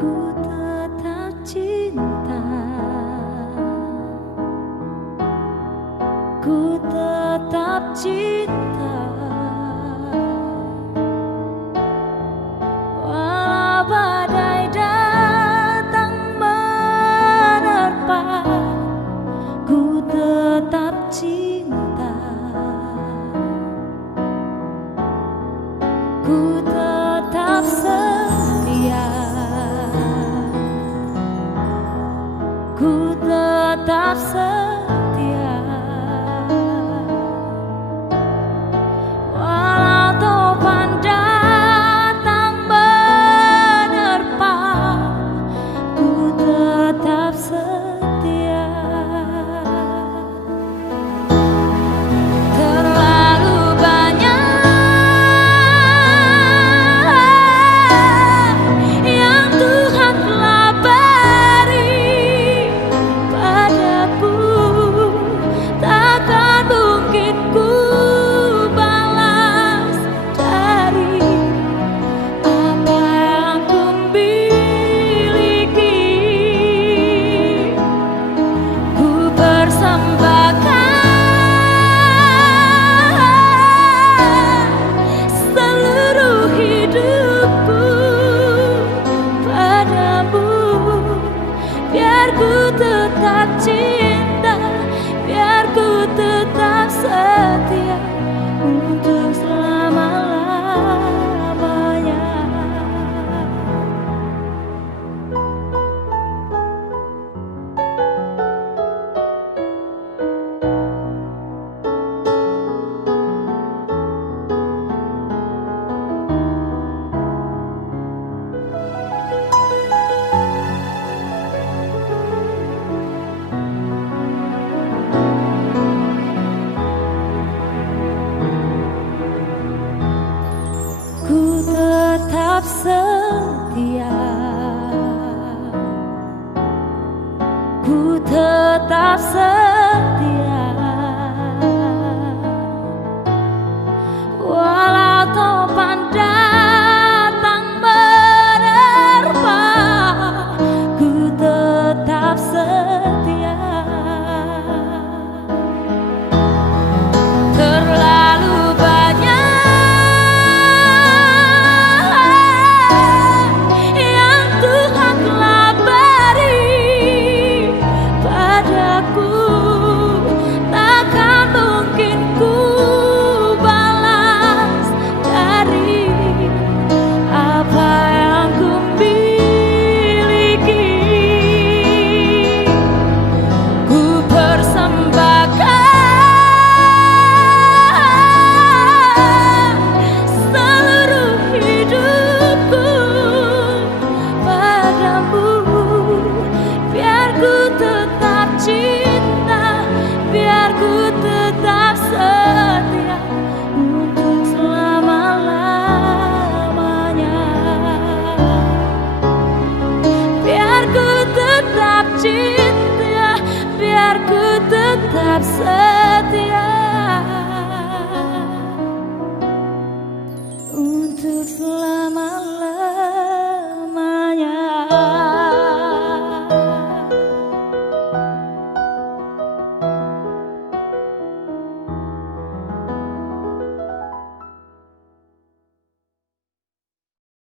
Ku tetap cinta, ku tetap cinta, walau badai datang menerpa. Ku tetap cinta, ku tetap setia, ku tetap setia, walau topan datang menerpa. Ku tetap setia. Terlalu banyak yang Tuhan telah beri padaku, takkan mungkin ku balas dari apa yang ku miliki. Ku persembahkan seluruh hidupku padamu, biar ku tetap cinta, biar ku tetap setia untuk selama-lamanya. Ku tetap setia, ku tetap setia, walau topan datang menerpa. Ku tetap setia. Terlalu banyak yang Tuhan telah beri padaku, takkan mungkin ku balas dari apa yang ku miliki. Ku persembahkan seluruh hidupku padamu, biar ku tetap cinta, biar ku tetap setia untuk selama-lamanya. Biar ku tetap cinta, biar ku tetap setia.